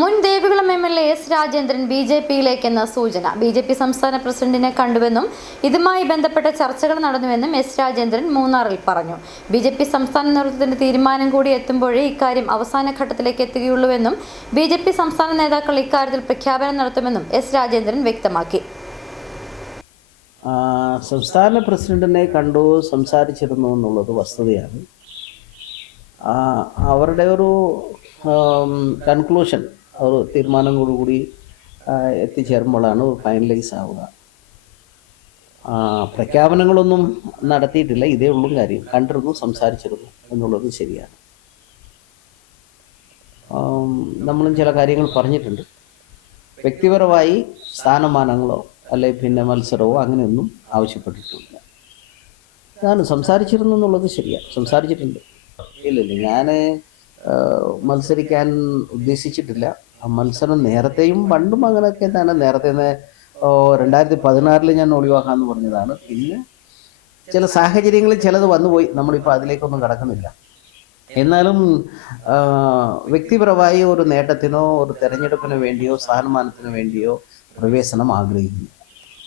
മുൻ Devikulam MLA. S. Rajendran ബി.ജെ.പിയിലേക്കെന്ന സൂചന. BJP സംസ്ഥാന പ്രസിഡന്റിനെ കണ്ടുവെന്നും ഇതുമായി ബന്ധപ്പെട്ട ചർച്ചകൾ നടന്നുവെന്നും എസ്. രാജേന്ദ്രൻ മൂന്നാറിൽ പറഞ്ഞു. ബി.ജെ.പി സംസ്ഥാന നേതൃത്വത്തിന്റെ തീരുമാനം കൂടി എത്തുമ്പോഴേ ഇക്കാര്യം അവസാന ഘട്ടത്തിലേക്ക് എത്തുകയുള്ളൂവെന്നും ബി.ജെ.പി സംസ്ഥാന നേതാക്കൾ ഇക്കാര്യത്തിൽ പ്രഖ്യാപനം നടത്തുമെന്നും എസ്. രാജേന്ദ്രൻ വ്യക്തമാക്കി. സംസ്ഥാന പ്രസിഡന്റിനെ കണ്ടു സംസാരിച്ചിരുന്നു എന്നുള്ളത് വസ്തുതയാണ്. അവരുടെ ഒരു കൺക്ലൂഷൻ, ഒരു തീരുമാനങ്ങളോടുകൂടി എത്തിച്ചേരുമ്പോഴാണ് ഫൈനലൈസ് ആവുക. പ്രഖ്യാപനങ്ങളൊന്നും നടത്തിയിട്ടില്ല. ഇതേ ഉള്ളൂ കാര്യം. കണ്ടിരുന്നു, സംസാരിച്ചിരുന്നു എന്നുള്ളത് ശരിയാണ്. നമ്മളും ചില കാര്യങ്ങൾ പറഞ്ഞിട്ടുണ്ട്. വ്യക്തിപരമായി സ്ഥാനമാനങ്ങളോ അല്ലെ പിന്നെ മത്സരമോ അങ്ങനെയൊന്നും ആവശ്യപ്പെട്ടിട്ടില്ല. ഞാൻ സംസാരിച്ചിരുന്നു എന്നുള്ളത് ശരിയാണ്, സംസാരിച്ചിട്ടുണ്ട്. ഇല്ലില്ല, ഞാൻ മത്സരിക്കാൻ ഉദ്ദേശിച്ചിട്ടില്ല. മത്സരം നേരത്തെയും പണ്ടും അങ്ങനെയൊക്കെ തന്നെ. നേരത്തെ 2016 ഞാൻ ഒഴിവാക്കാമെന്ന് പറഞ്ഞതാണ്. പിന്നെ ചില സാഹചര്യങ്ങളിൽ ചിലത് വന്നുപോയി. നമ്മളിപ്പോൾ അതിലേക്കൊന്നും കടക്കുന്നില്ല. എന്നാലും വ്യക്തിപരമായി ഒരു നേട്ടത്തിനോ ഒരു തെരഞ്ഞെടുപ്പിന് വേണ്ടിയോ സ്ഥാനമാനത്തിന് വേണ്ടിയോ പ്രവേശനം ആഗ്രഹിക്കുന്നു.